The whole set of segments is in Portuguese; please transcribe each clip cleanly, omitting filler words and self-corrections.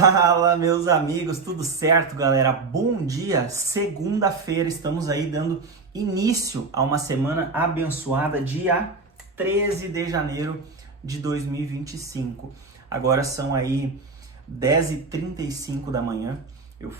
Fala, meus amigos, tudo certo, galera? Bom dia! Segunda-feira, estamos aí dando início a uma semana abençoada, dia 13 de janeiro de 2025. Agora são aí 10h35 da manhã. Eu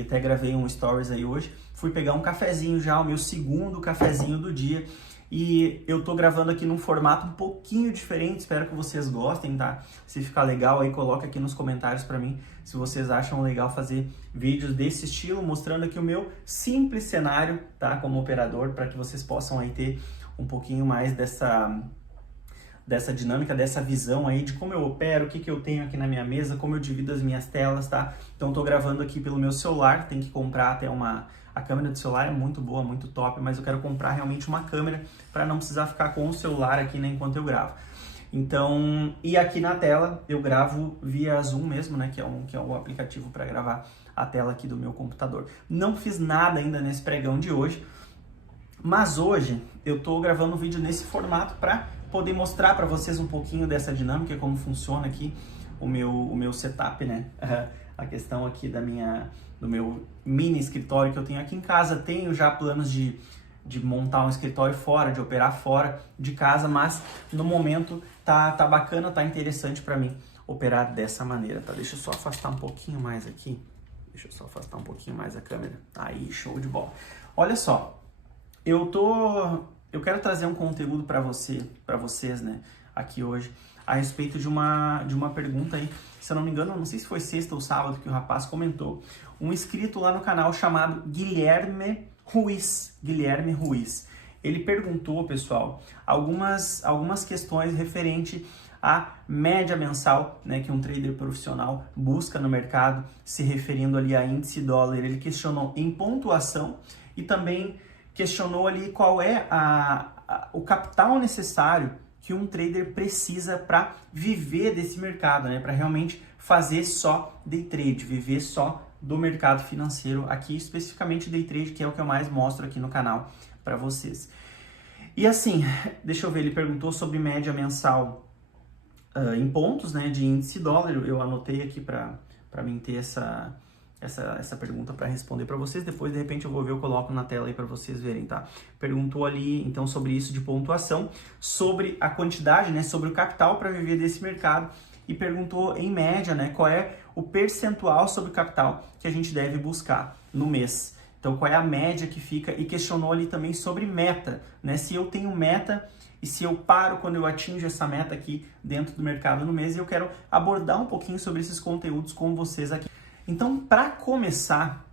até gravei um stories aí hoje, fui pegar um cafezinho já, o meu segundo cafezinho do dia. E eu tô gravando aqui num formato um pouquinho diferente, espero que vocês gostem, tá? Se ficar legal aí, coloca aqui nos comentários pra mim se vocês acham legal fazer vídeos desse estilo, mostrando aqui o meu simples cenário, tá? Como operador, para que vocês possam aí ter um pouquinho mais dessa dinâmica, dessa visão aí de como eu opero, o que eu tenho aqui na minha mesa, como eu divido as minhas telas, tá? Então tô gravando aqui pelo meu celular, tem que comprar até a câmera do celular é muito boa, muito top, mas eu quero comprar realmente uma câmera para não precisar ficar com o celular aqui, né, enquanto eu gravo. Então, e aqui na tela eu gravo via Zoom mesmo, né, que é o aplicativo para gravar a tela aqui do meu computador. Não fiz nada ainda nesse pregão de hoje, mas hoje eu tô gravando um vídeo nesse formato para poder mostrar para vocês um pouquinho dessa dinâmica, como funciona aqui o meu setup, né? A questão aqui do meu mini escritório que eu tenho aqui em casa. Tenho já planos de montar um escritório fora, de operar fora de casa, mas no momento tá bacana, tá interessante para mim operar dessa maneira, tá? Deixa eu só afastar um pouquinho mais aqui. Deixa eu só afastar um pouquinho mais a câmera. Aí, show de bola. Olha só, eu quero trazer um conteúdo para vocês, né, aqui hoje, a respeito de uma pergunta aí, se eu não me engano, não sei se foi sexta ou sábado que o rapaz comentou, um inscrito lá no canal chamado Guilherme Ruiz. Ele perguntou, pessoal, algumas questões referente à média mensal, né, que um trader profissional busca no mercado, se referindo ali a índice dólar. Ele questionou em pontuação e também questionou ali qual é o capital necessário que um trader precisa para viver desse mercado, né? Para realmente fazer só day trade, viver só do mercado financeiro, aqui especificamente day trade, que é o que eu mais mostro aqui no canal para vocês. E assim, deixa eu ver, ele perguntou sobre média mensal em pontos, né, de índice dólar. Eu anotei aqui para mim ter essa pergunta para responder para vocês. Depois, de repente, eu coloco na tela aí para vocês verem, tá? Perguntou ali, então, sobre isso de pontuação, sobre a quantidade, né, sobre o capital para viver desse mercado, e perguntou, em média, né, qual é o percentual sobre o capital que a gente deve buscar no mês. Então, qual é a média que fica, e questionou ali também sobre meta, né? Se eu tenho meta e se eu paro quando eu atinjo essa meta aqui dentro do mercado no mês, e eu quero abordar um pouquinho sobre esses conteúdos com vocês aqui. Então, para começar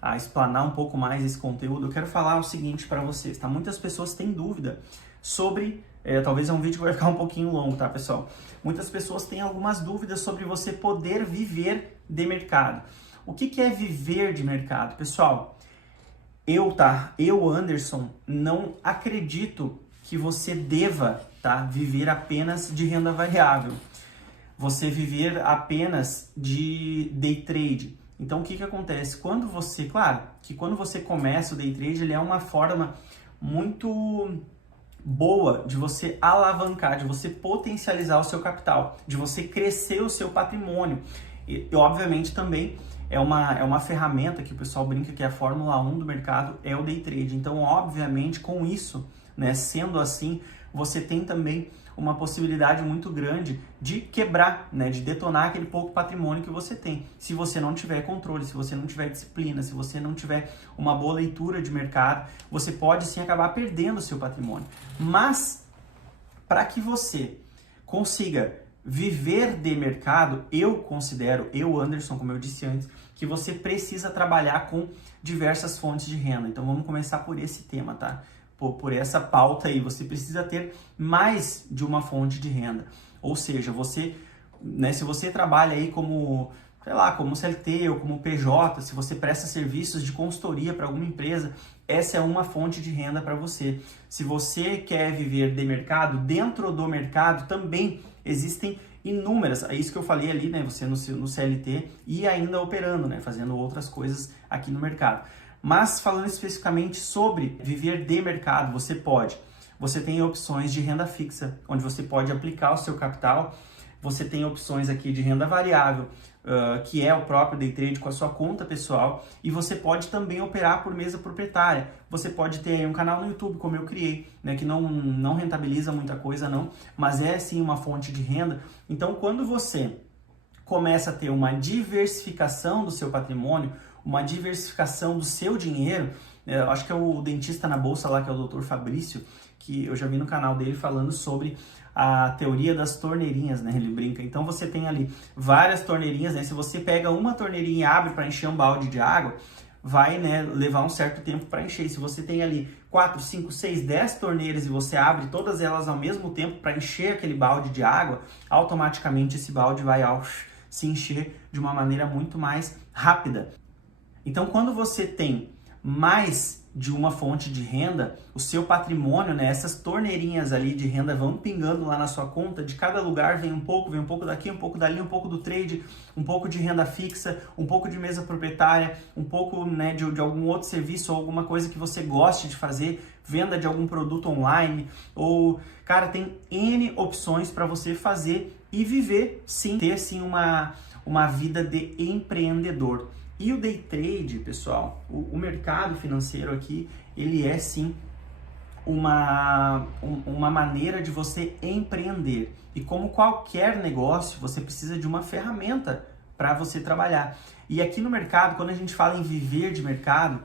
a explanar um pouco mais esse conteúdo, eu quero falar o seguinte para vocês, tá? Muitas pessoas têm dúvida sobre, talvez é um vídeo que vai ficar um pouquinho longo, tá, pessoal? Muitas pessoas têm algumas dúvidas sobre você poder viver de mercado. O que é viver de mercado? Pessoal, eu, Anderson, não acredito que você deva, tá, viver apenas de renda variável. Você viver apenas de day trade. Então, o que acontece? Quando você começa o day trade, ele é uma forma muito boa de você alavancar, de você potencializar o seu capital, de você crescer o seu patrimônio. E obviamente, também é uma ferramenta que o pessoal brinca que é a Fórmula 1 do mercado, é o day trade. Então, obviamente, com isso, né, sendo assim, você tem também uma possibilidade muito grande de quebrar, né, de detonar aquele pouco patrimônio que você tem. Se você não tiver controle, se você não tiver disciplina, se você não tiver uma boa leitura de mercado, você pode sim acabar perdendo o seu patrimônio. Mas, para que você consiga viver de mercado, eu considero, Anderson, como eu disse antes, que você precisa trabalhar com diversas fontes de renda. Então vamos começar por esse tema, tá? Por essa pauta aí, você precisa ter mais de uma fonte de renda. Ou seja, você, né, se você trabalha aí como CLT ou como PJ, se você presta serviços de consultoria para alguma empresa, essa é uma fonte de renda para você. Se você quer viver de mercado, dentro do mercado também existem inúmeras, é isso que eu falei ali, né, você no CLT e ainda operando, né, fazendo outras coisas aqui no mercado. Mas falando especificamente sobre viver de mercado, você tem opções de renda fixa, onde você pode aplicar o seu capital, você tem opções aqui de renda variável, que é o próprio day trade com a sua conta pessoal, e você pode também operar por mesa proprietária. Você pode ter aí um canal no YouTube, como eu criei, né, que não rentabiliza muita coisa não, mas é sim uma fonte de renda. Então, quando você começa a ter uma diversificação do seu patrimônio, uma diversificação do seu dinheiro, eu acho que é o dentista na bolsa lá, que é o Dr. Fabrício, que eu já vi no canal dele falando sobre a teoria das torneirinhas, né? Ele brinca. Então você tem ali várias torneirinhas, né? Se você pega uma torneirinha e abre para encher um balde de água, vai, né, levar um certo tempo para encher. Se você tem ali 4, 5, 6, 10 torneiras e você abre todas elas ao mesmo tempo para encher aquele balde de água, automaticamente esse balde vai se encher de uma maneira muito mais rápida. Então, quando você tem mais de uma fonte de renda, o seu patrimônio, né, essas torneirinhas ali de renda vão pingando lá na sua conta, de cada lugar vem um pouco daqui, um pouco dali, um pouco do trade, um pouco de renda fixa, um pouco de mesa proprietária, um pouco, né, de algum outro serviço ou alguma coisa que você goste de fazer, venda de algum produto online, ou, cara, tem N opções para você fazer e viver, sim, ter sim uma vida de empreendedor. E o day trade, pessoal, o mercado financeiro aqui, ele é sim uma maneira de você empreender. E como qualquer negócio, você precisa de uma ferramenta para você trabalhar. E aqui no mercado, quando a gente fala em viver de mercado,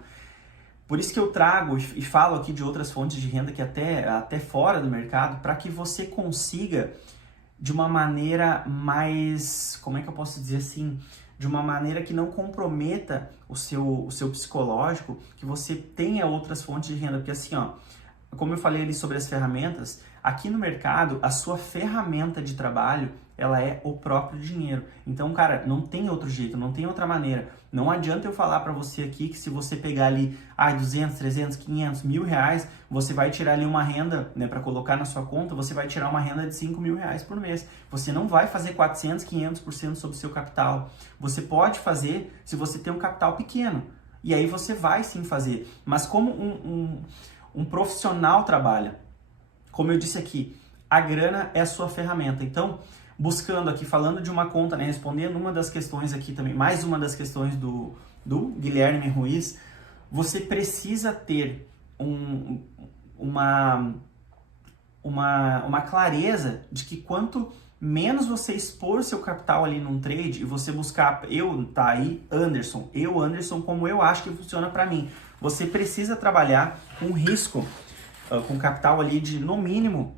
por isso que eu trago e falo aqui de outras fontes de renda que até fora do mercado, para que você consiga de uma maneira mais, como é que eu posso dizer assim, de uma maneira que não comprometa o seu psicológico, que você tenha outras fontes de renda, porque assim, ó, como eu falei ali sobre as ferramentas, aqui no mercado, a sua ferramenta de trabalho, ela é o próprio dinheiro. Então, cara, não tem outro jeito, não tem outra maneira. Não adianta eu falar para você aqui que se você pegar ali 200, 300, 500, R$1.000, você vai tirar ali uma renda, né, para colocar na sua conta, você vai tirar uma renda de R$5.000 por mês. Você não vai fazer 400, 500% sobre o seu capital. Você pode fazer se você tem um capital pequeno. E aí você vai sim fazer. Mas como um profissional trabalha, como eu disse aqui, a grana é a sua ferramenta. Então, buscando aqui, falando de uma conta, né, respondendo uma das questões aqui também, mais uma das questões do Guilherme Ruiz, você precisa ter uma clareza de que quanto menos você expor o seu capital ali num trade e você buscar, Anderson, como eu acho que funciona para mim, você precisa trabalhar com risco, com capital ali de, no mínimo,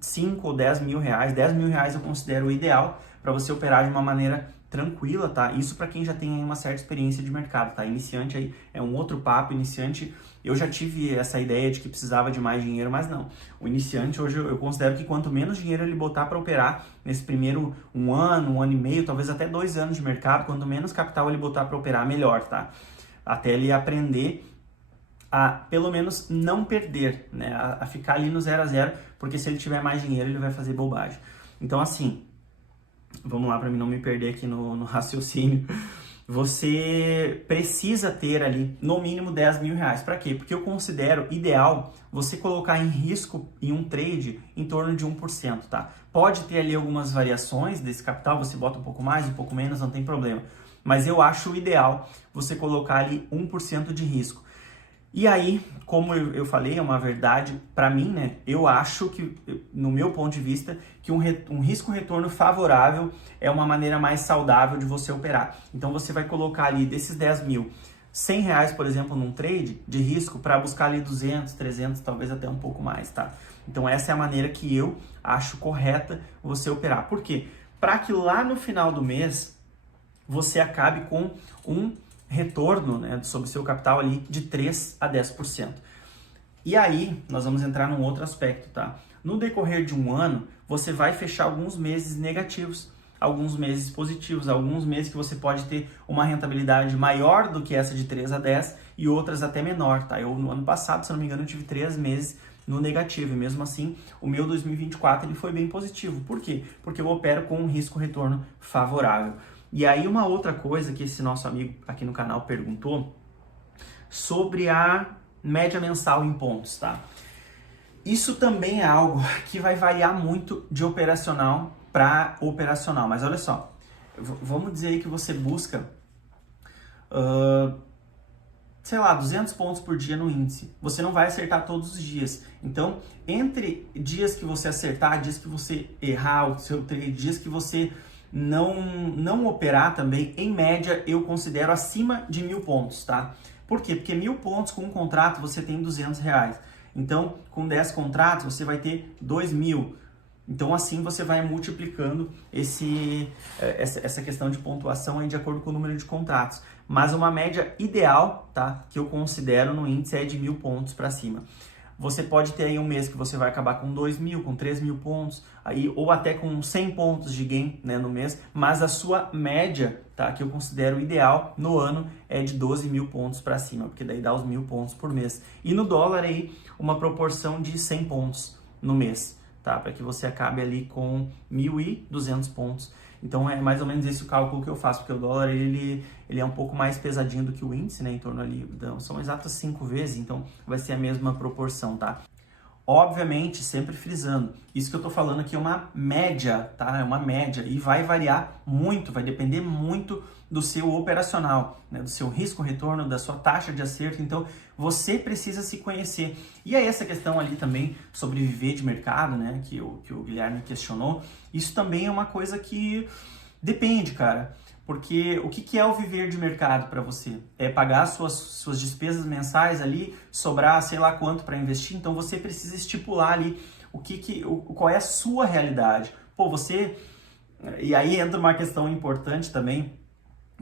5 ou 10 mil reais. 10 mil reais eu considero o ideal para você operar de uma maneira tranquila, tá? Isso para quem já tem uma certa experiência de mercado, tá? Iniciante aí é um outro papo. Iniciante, eu já tive essa ideia de que precisava de mais dinheiro, mas não. O iniciante hoje eu considero que quanto menos dinheiro ele botar para operar nesse primeiro um ano e meio, talvez até 2 anos de mercado, quanto menos capital ele botar para operar, melhor, tá? Até ele aprender a, pelo menos, não perder, né? A ficar ali no 0 a 0, porque se ele tiver mais dinheiro, ele vai fazer bobagem. Então, assim, vamos lá para mim não me perder aqui no raciocínio. Você precisa ter ali, no mínimo, 10 mil reais. Para quê? Porque eu considero ideal você colocar em risco em um trade em torno de 1%, tá? Pode ter ali algumas variações desse capital, você bota um pouco mais, um pouco menos, não tem problema. Mas eu acho ideal você colocar ali 1% de risco. E aí, como eu falei, é uma verdade para mim, né? Eu acho que, no meu ponto de vista, que um risco-retorno favorável é uma maneira mais saudável de você operar. Então, você vai colocar ali desses 10 mil, 100 reais, por exemplo, num trade de risco para buscar ali 200, 300, talvez até um pouco mais, tá? Então, essa é a maneira que eu acho correta você operar. Por quê? Para que lá no final do mês, você acabe com um retorno, né, sobre seu capital ali de 3 a 10%. E aí, nós vamos entrar num outro aspecto, tá? No decorrer de um ano, você vai fechar alguns meses negativos, alguns meses positivos, alguns meses que você pode ter uma rentabilidade maior do que essa de 3 a 10 e outras até menor, tá? Eu, no ano passado, se não me engano, eu tive 3 meses no negativo, e mesmo assim, o meu 2024 ele foi bem positivo. Por quê? Porque eu opero com um risco-retorno favorável. E aí uma outra coisa que esse nosso amigo aqui no canal perguntou sobre a média mensal em pontos, tá? Isso também é algo que vai variar muito de operacional para operacional. Mas olha só, vamos dizer aí que você busca, sei lá, 200 pontos por dia no índice. Você não vai acertar todos os dias. Então, entre dias que você acertar, dias que você errar o seu trade, dias que você não operar também, em média, eu considero acima de 1.000 pontos, tá? Por quê? Porque 1.000 pontos com um contrato você tem R$200. Então, com 10 contratos, você vai ter 2.000. Então, assim, você vai multiplicando essa questão de pontuação aí de acordo com o número de contratos. Mas uma média ideal, tá, que eu considero no índice é de 1.000 pontos para cima. Você pode ter aí um mês que você vai acabar com 2.000, com 3.000 pontos, aí, ou até com 100 pontos de gain, né, no mês, mas a sua média, tá, que eu considero ideal no ano é de 12.000 pontos para cima, porque daí dá os 1.000 pontos por mês. E no dólar aí, uma proporção de 100 pontos no mês, tá, para que você acabe ali com 1.200 pontos. Então é mais ou menos esse o cálculo que eu faço, porque o dólar ele é um pouco mais pesadinho do que o índice, né? Em torno ali, então, são exatas 5 vezes, então vai ser a mesma proporção, tá? Obviamente, sempre frisando, isso que eu tô falando aqui é uma média, tá? É uma média e vai variar muito, vai depender muito do seu operacional, né? Do seu risco-retorno, da sua taxa de acerto, então você precisa se conhecer. E aí essa questão ali também sobre viver de mercado, né? Que o Guilherme questionou, isso também é uma coisa que depende, cara. Porque o que é o viver de mercado para você? É pagar suas despesas mensais ali, sobrar sei lá quanto para investir, então você precisa estipular ali qual é a sua realidade. Pô, e aí entra uma questão importante também,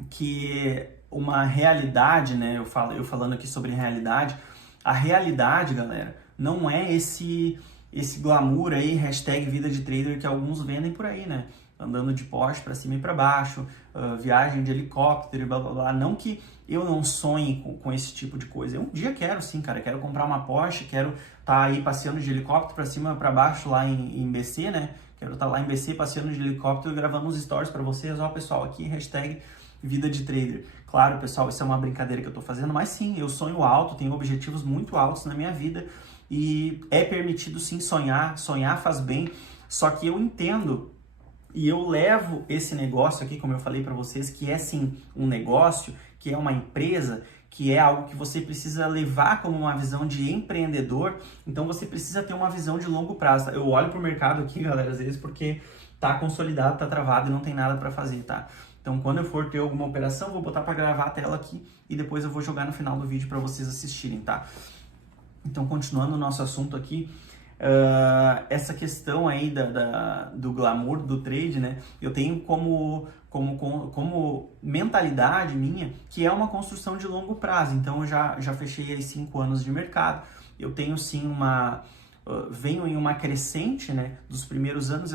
que uma realidade, né? Eu falando aqui sobre realidade, a realidade, galera, não é esse glamour aí, hashtag vida de trader que alguns vendem por aí, né? Andando de Porsche para cima e para baixo, viagem de helicóptero, blá blá blá. Não que eu não sonhe com esse tipo de coisa. Eu um dia quero sim, cara. Quero comprar uma Porsche, quero estar aí passeando de helicóptero para cima e para baixo lá em BC, né? Quero estar lá em BC passeando de helicóptero e gravando uns stories para vocês. Ó, pessoal, aqui hashtag vida de trader. Claro, pessoal, isso é uma brincadeira que eu tô fazendo, mas sim, eu sonho alto, tenho objetivos muito altos na minha vida e é permitido sim sonhar faz bem, só que eu entendo e eu levo esse negócio aqui, como eu falei para vocês, que é sim um negócio, que é uma empresa, que é algo que você precisa levar como uma visão de empreendedor, então você precisa ter uma visão de longo prazo. Eu olho pro mercado aqui, galera, às vezes porque tá consolidado, tá travado e não tem nada para fazer, tá? Então, quando eu for ter alguma operação, vou botar para gravar a tela aqui e depois eu vou jogar no final do vídeo para vocês assistirem, tá? Então, continuando o nosso assunto aqui, essa questão aí do glamour do trade, né? Eu tenho como mentalidade minha que é uma construção de longo prazo. Então, eu já fechei aí 5 anos de mercado. Eu tenho sim venho em uma crescente, né? Dos primeiros anos,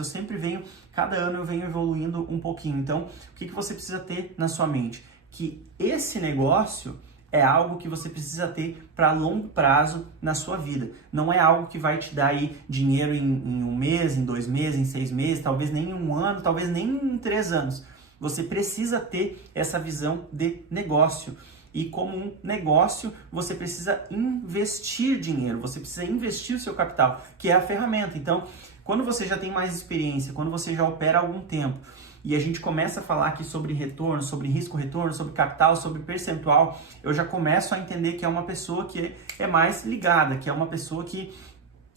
cada ano eu venho evoluindo um pouquinho. Então, o que você precisa ter na sua mente? Que esse negócio é algo que você precisa ter para longo prazo na sua vida. Não é algo que vai te dar aí dinheiro em 1 mês, em 2 meses, em 6 meses, talvez nem em 1 ano, talvez nem em 3 anos. Você precisa ter essa visão de negócio. E como um negócio, você precisa investir dinheiro, você precisa investir o seu capital, que é a ferramenta. Então, quando você já tem mais experiência, quando você já opera há algum tempo, e a gente começa a falar aqui sobre retorno, sobre risco-retorno, sobre capital, sobre percentual, eu já começo a entender que é uma pessoa que é mais ligada, que é uma pessoa que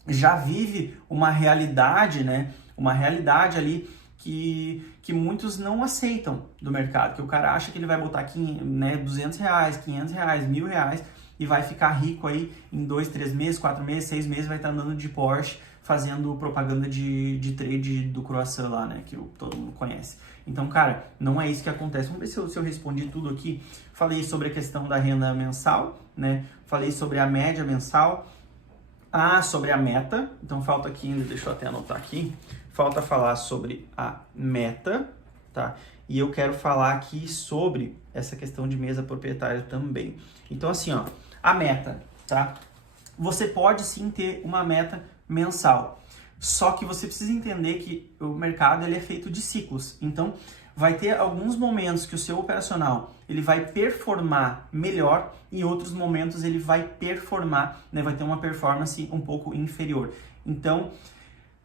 já vive uma realidade, né? Uma realidade ali que muitos não aceitam do mercado, que o cara acha que ele vai botar aqui, né, R$200, R$500, R$1.000 e vai ficar rico aí em 2, 3 meses, 4 meses, 6 meses, vai estar andando de Porsche, fazendo propaganda de trade do croissant lá, né, que todo mundo conhece. Então, cara, não é isso que acontece. Vamos ver se eu respondi tudo aqui. Falei sobre a questão da renda mensal, né, falei sobre a média mensal, sobre a meta. Então, falta aqui ainda, deixa eu até anotar aqui, falta falar sobre a meta, tá? E eu quero falar aqui sobre essa questão de mesa proprietária também. Então, assim, ó, a meta, tá? Você pode sim ter uma meta mensal, só que você precisa entender que o mercado ele é feito de ciclos. Então, vai ter alguns momentos que o seu operacional ele vai performar melhor, em outros momentos ele vai performar, né, vai ter uma performance um pouco inferior. Então,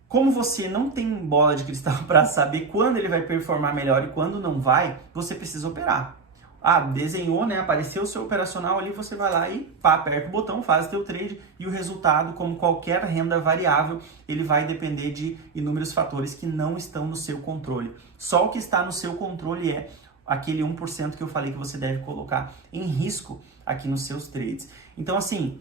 Como você não tem bola de cristal para saber quando ele vai performar melhor e quando não vai, você precisa operar. Ah, desenhou, né? Apareceu o seu operacional ali, você vai lá e pá, aperta o botão, faz o teu trade e o resultado, como qualquer renda variável, ele vai depender de inúmeros fatores que não estão no seu controle. Só o que está no seu controle é aquele 1% que eu falei que você deve colocar em risco aqui nos seus trades. Então, assim,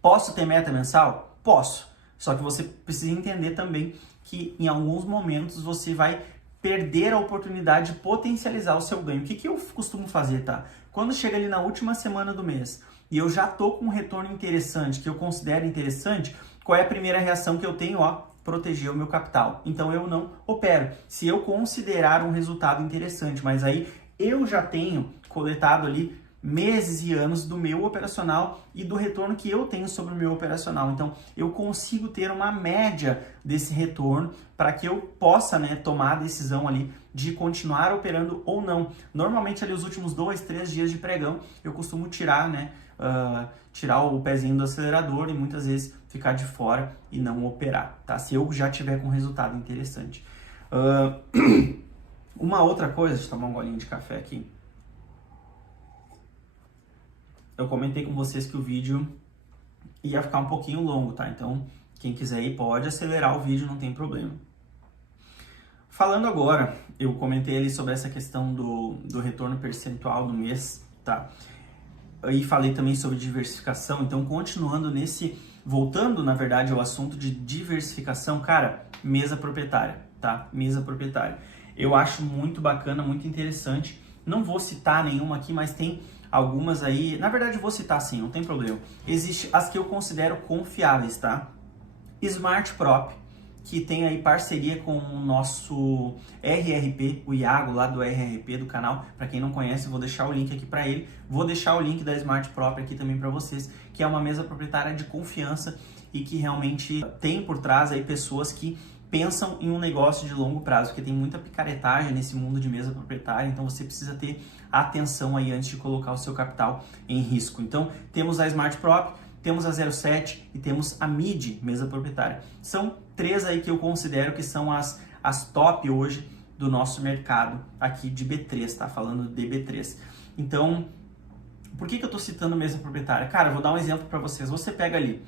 posso ter meta mensal? Posso. Só que você precisa entender também que em alguns momentos você vai perder a oportunidade de potencializar o seu ganho. O que eu costumo fazer, tá? Quando chega ali na última semana do mês e eu já tô com um retorno interessante, que eu considero interessante, qual é a primeira reação que eu tenho? Ó, proteger o meu capital. Então eu não opero. Se eu considerar um resultado interessante, mas aí eu já tenho coletado ali meses e anos do meu operacional e do retorno que eu tenho sobre o meu operacional. Então, eu consigo ter uma média desse retorno para que eu possa, né, tomar a decisão ali de continuar operando ou não. Normalmente, ali os últimos 2, 3 dias de pregão, eu costumo tirar, né, tirar o pezinho do acelerador e muitas vezes ficar de fora e não operar, tá? Se eu já tiver com resultado interessante. Uma outra coisa, deixa eu tomar um golinho de café aqui. Eu comentei com vocês que o vídeo ia ficar um pouquinho longo, tá? Então, quem quiser ir pode acelerar o vídeo, não tem problema. Falando agora, eu comentei ali sobre essa questão do retorno percentual do mês, tá? E falei também sobre diversificação, então continuando voltando na verdade ao assunto de diversificação, cara, mesa proprietária, tá? Mesa proprietária. Eu acho muito bacana, muito interessante. Não vou citar nenhuma aqui, mas tem algumas aí, na verdade vou citar sim, não tem problema. Existem as que eu considero confiáveis, tá? Smart Prop, que tem aí parceria com o nosso RRP, o Iago lá do RRP do canal. Para quem não conhece, eu vou deixar o link aqui para ele. Vou deixar o link da Smart Prop aqui também para vocês, que é uma mesa proprietária de confiança e que realmente tem por trás aí pessoas que pensam em um negócio de longo prazo, porque tem muita picaretagem nesse mundo de mesa proprietária, então você precisa ter atenção aí antes de colocar o seu capital em risco. Então, temos a Smart Prop, temos a 07 e temos a MID, mesa proprietária. São 3 aí que eu considero que são as top hoje do nosso mercado aqui de B3, tá? Falando de B3. Então, por que eu tô citando mesa proprietária? Cara, eu vou dar um exemplo para vocês. Você pega ali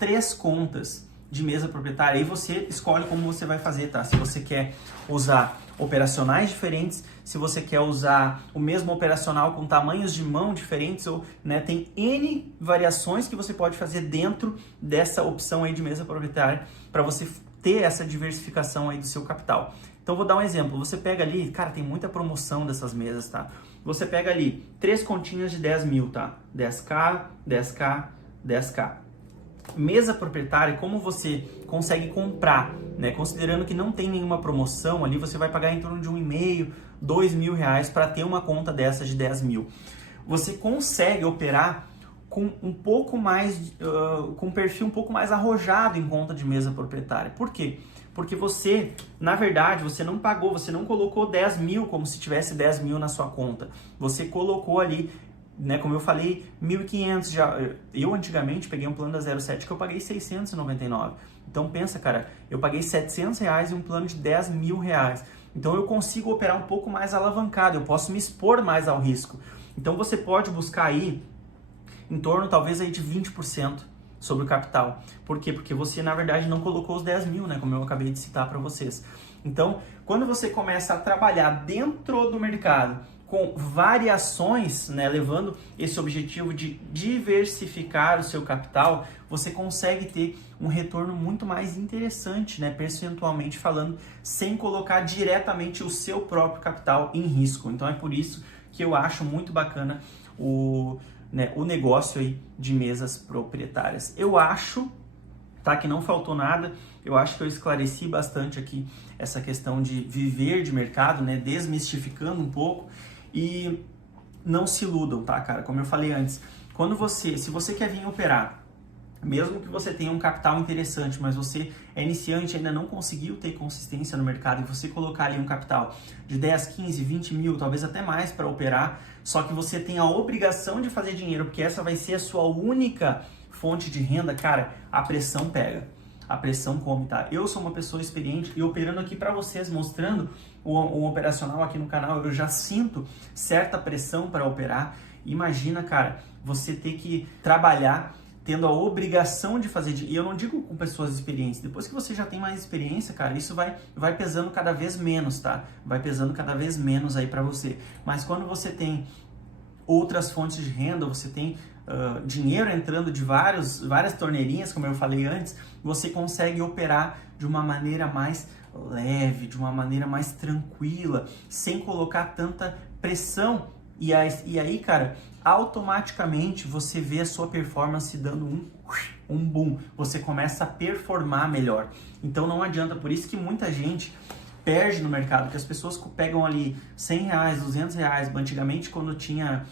3 contas de mesa proprietária, aí você escolhe como você vai fazer, tá? Se você quer usar operacionais diferentes, se você quer usar o mesmo operacional com tamanhos de mão diferentes, ou, né, tem N variações que você pode fazer dentro dessa opção aí de mesa proprietária para você ter essa diversificação aí do seu capital. Então, vou dar um exemplo. Você pega ali, cara, tem muita promoção dessas mesas, tá? Você pega ali 3 continhas de 10 mil, tá? 10k, 10k, 10k. Mesa proprietária, como você consegue comprar, né? Considerando que não tem nenhuma promoção ali, você vai pagar em torno de R$1,5, R$2.000 para ter uma conta dessa de 10 mil. Você consegue operar com um pouco mais, com um perfil um pouco mais arrojado em conta de mesa proprietária. Por quê? Porque você, na verdade, você não pagou, você não colocou 10 mil como se tivesse 10 mil na sua conta. Você colocou ali, né, como eu falei, 1.500 já. Eu antigamente peguei um plano da 07 que eu paguei 699. Então pensa, cara, eu paguei R$700 em um plano de 10 mil reais. Então eu consigo operar um pouco mais alavancado, eu posso me expor mais ao risco. Então você pode buscar aí em torno talvez aí de 20% sobre o capital. Por quê? Porque você na verdade não colocou os 10 mil, né, como eu acabei de citar para vocês. Então quando você começa a trabalhar dentro do mercado com variações, né, levando esse objetivo de diversificar o seu capital, você consegue ter um retorno muito mais interessante, né, percentualmente falando, sem colocar diretamente o seu próprio capital em risco. Então é por isso que eu acho muito bacana o negócio aí de mesas proprietárias. Eu acho, tá, que não faltou nada. Eu acho que eu esclareci bastante aqui essa questão de viver de mercado, né, desmistificando um pouco. E não se iludam, tá, cara? Como eu falei antes, se você quer vir operar, mesmo que você tenha um capital interessante, mas você é iniciante e ainda não conseguiu ter consistência no mercado, e você colocar ali um capital de 10, 15, 20 mil, talvez até mais para operar, só que você tem a obrigação de fazer dinheiro, porque essa vai ser a sua única fonte de renda, cara, a pressão pega. a pressão come, tá? Eu sou uma pessoa experiente e operando aqui para vocês, mostrando o operacional aqui no canal, eu já sinto certa pressão para operar. Imagina, cara, você ter que trabalhar tendo a obrigação de fazer, e eu não digo com pessoas experientes, depois que você já tem mais experiência, cara, isso vai pesando cada vez menos, tá? Vai pesando cada vez menos aí para você. Mas quando você tem outras fontes de renda, você tem dinheiro entrando de várias torneirinhas, como eu falei antes, você consegue operar de uma maneira mais leve, de uma maneira mais tranquila, sem colocar tanta pressão. E aí, cara, automaticamente você vê a sua performance dando um boom. Você começa a performar melhor. Então não adianta, por isso que muita gente perde no mercado, que as pessoas pegam ali 100 reais, 200 reais. Antigamente, quando tinha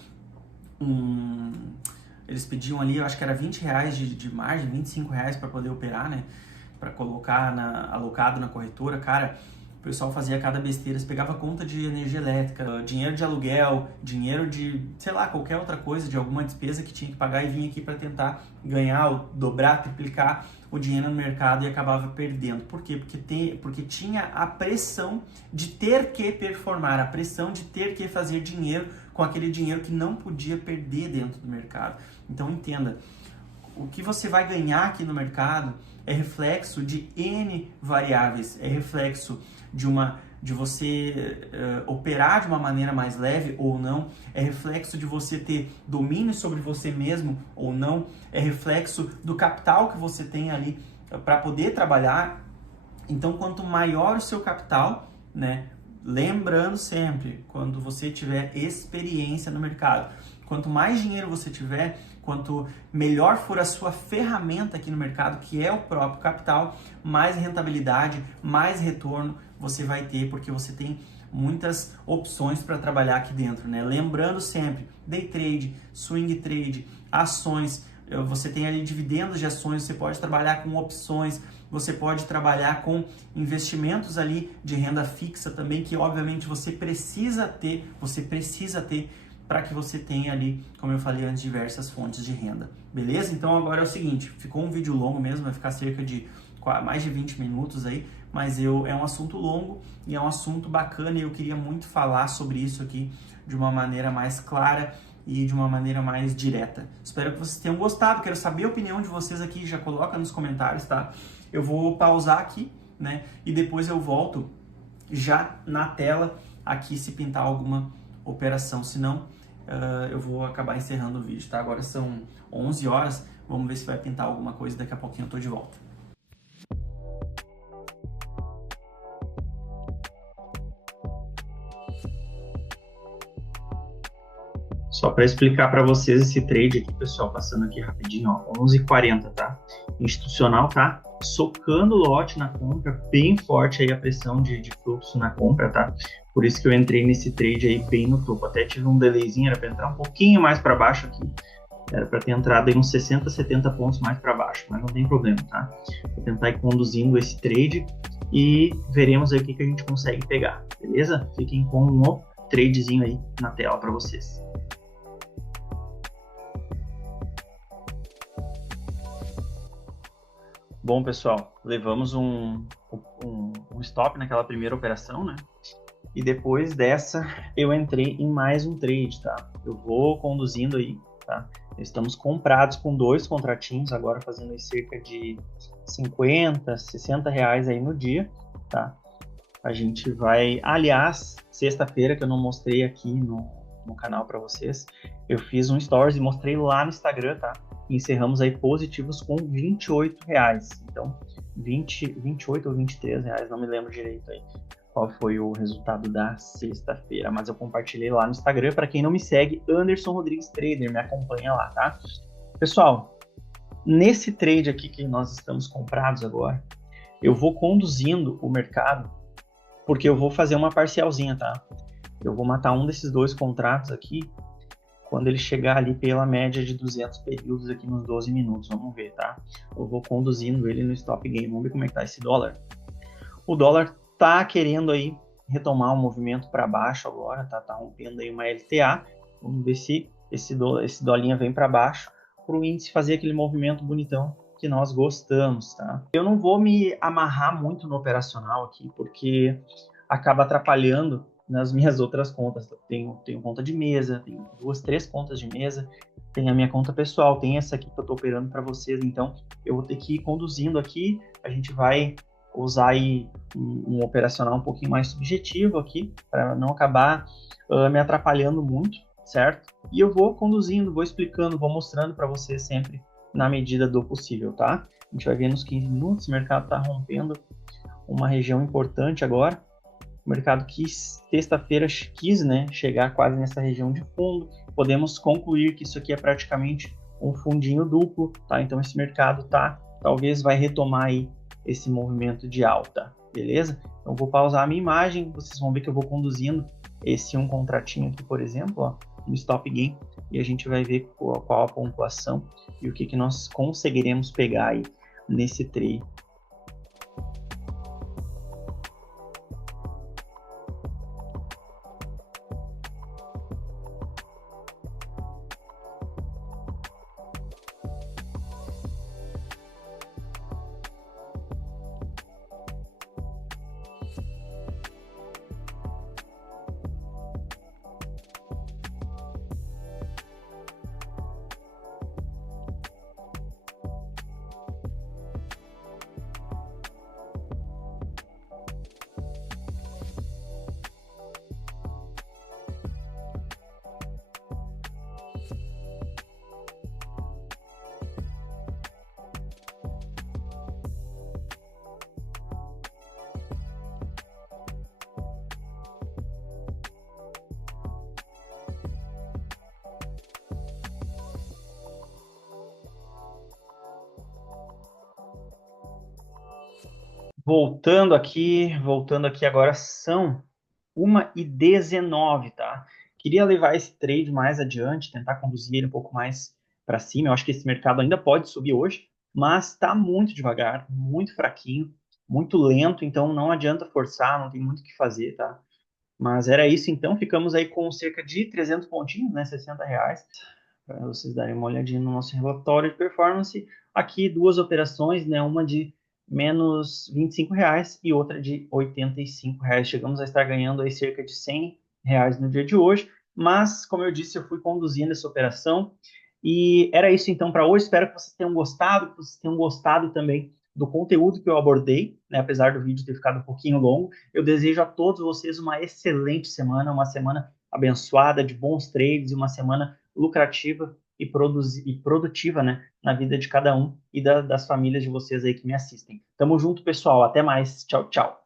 eles pediam ali, eu acho que era 20 reais de margem, 25 reais para poder operar, né? Para colocar alocado na corretora, cara. O pessoal fazia cada besteira, você pegava conta de energia elétrica, dinheiro de aluguel, dinheiro de, sei lá, qualquer outra coisa, de alguma despesa que tinha que pagar e vinha aqui para tentar ganhar, dobrar, triplicar o dinheiro no mercado e acabava perdendo. Por quê? Porque tinha a pressão de ter que performar, a pressão de ter que fazer dinheiro com aquele dinheiro que não podia perder dentro do mercado. Então entenda, o que você vai ganhar aqui no mercado é reflexo de N variáveis, é reflexo de você operar de uma maneira mais leve ou não, é reflexo de você ter domínio sobre você mesmo ou não, é reflexo do capital que você tem ali para poder trabalhar. Então, quanto maior o seu capital, né, lembrando sempre, quando você tiver experiência no mercado, quanto mais dinheiro você tiver, quanto melhor for a sua ferramenta aqui no mercado, que é o próprio capital, mais rentabilidade, mais retorno você vai ter, porque você tem muitas opções para trabalhar aqui dentro, né? Lembrando sempre, day trade, swing trade, ações, você tem ali dividendos de ações, você pode trabalhar com opções, você pode trabalhar com investimentos ali de renda fixa também, que obviamente você precisa ter para que você tenha ali, como eu falei antes, diversas fontes de renda. Beleza? Então agora é o seguinte, ficou um vídeo longo mesmo, vai ficar cerca de mais de 20 minutos aí, mas é um assunto longo e é um assunto bacana e eu queria muito falar sobre isso aqui de uma maneira mais clara e de uma maneira mais direta. Espero que vocês tenham gostado, quero saber a opinião de vocês aqui, já coloca nos comentários, tá? Eu vou pausar aqui, né? E depois eu volto já na tela aqui se pintar alguma operação, senão eu vou acabar encerrando o vídeo, tá? Agora são 11 horas, vamos ver se vai pintar alguma coisa, daqui a pouquinho eu tô de volta. Só para explicar para vocês esse trade aqui, pessoal, passando aqui rapidinho, ó, 11h40, tá? Institucional tá socando o lote na compra, bem forte aí a pressão de fluxo na compra, tá? Por isso que eu entrei nesse trade aí bem no topo. Até tive um delayzinho, era para entrar um pouquinho mais para baixo aqui. Era para ter entrado aí uns 60, 70 pontos mais para baixo, mas não tem problema, tá? Vou tentar ir conduzindo esse trade e veremos aí o que a gente consegue pegar, beleza? Fiquem com um tradezinho aí na tela para vocês. Bom, pessoal, levamos um stop naquela primeira operação, né? E depois dessa, eu entrei em mais um trade, tá? Eu vou conduzindo aí, tá? Estamos comprados com 2 contratinhos, agora fazendo aí cerca de 50, 60 reais aí no dia, tá? A gente vai, aliás, sexta-feira, que eu não mostrei aqui no canal para vocês, eu fiz um stories e mostrei lá no Instagram, tá? Encerramos aí positivos com 28 reais. Então, 28 ou 23 reais, não me lembro direito aí qual foi o resultado da sexta-feira, mas eu compartilhei lá no Instagram. Para quem não me segue, Anderson Rodrigues Trader, me acompanha lá, tá? Pessoal, nesse trade aqui que nós estamos comprados agora, eu vou conduzindo o mercado, porque eu vou fazer uma parcialzinha, tá? Eu vou matar um desses 2 contratos aqui, quando ele chegar ali pela média de 200 períodos aqui nos 12 minutos, vamos ver, tá? Eu vou conduzindo ele no stop game, vamos ver como é que tá esse dólar. O dólar tá querendo aí retomar o movimento para baixo agora, tá rompendo aí uma LTA, vamos ver se esse dolinha vem para baixo, para o índice fazer aquele movimento bonitão que nós gostamos, tá? Eu não vou me amarrar muito no operacional aqui, porque acaba atrapalhando nas minhas outras contas. Tenho conta de mesa, tenho 2, 3 contas de mesa, tem a minha conta pessoal, tem essa aqui que eu estou operando para vocês, então eu vou ter que ir conduzindo aqui, a gente vai usar aí um operacional um pouquinho mais subjetivo aqui, para não acabar me atrapalhando muito, certo? E eu vou conduzindo, vou explicando, vou mostrando para vocês sempre na medida do possível, tá? A gente vai ver nos 15 minutos, o mercado está rompendo uma região importante agora. O mercado sexta-feira quis, né, chegar quase nessa região de fundo. Podemos concluir que isso aqui é praticamente um fundinho duplo, tá? Então esse mercado talvez vai retomar aí esse movimento de alta, beleza? Então vou pausar a minha imagem, vocês vão ver que eu vou conduzindo esse um contratinho aqui, por exemplo, ó, no stop gain, e a gente vai ver qual a pontuação e o que nós conseguiremos pegar aí nesse trade. Voltando aqui agora são 1h19, tá? Queria levar esse trade mais adiante, tentar conduzir ele um pouco mais para cima. Eu acho que esse mercado ainda pode subir hoje, mas está muito devagar, muito fraquinho, muito lento, então não adianta forçar, não tem muito o que fazer, tá? Mas era isso, então ficamos aí com cerca de 300 pontinhos, né? R$ 60, para vocês darem uma olhadinha no nosso relatório de performance. Aqui 2 operações, né? Uma de menos R$ 25 e outra de R$ 85. Chegamos a estar ganhando aí cerca de R$ 100 no dia de hoje, mas como eu disse, eu fui conduzindo essa operação e era isso então para hoje. Espero que vocês tenham gostado, que vocês tenham gostado também do conteúdo que eu abordei, né? Apesar do vídeo ter ficado um pouquinho longo. Eu desejo a todos vocês uma excelente semana, uma semana abençoada, de bons trades e uma semana lucrativa e produtiva, né, na vida de cada um e das famílias de vocês aí que me assistem. Tamo junto, pessoal. Até mais. Tchau, tchau.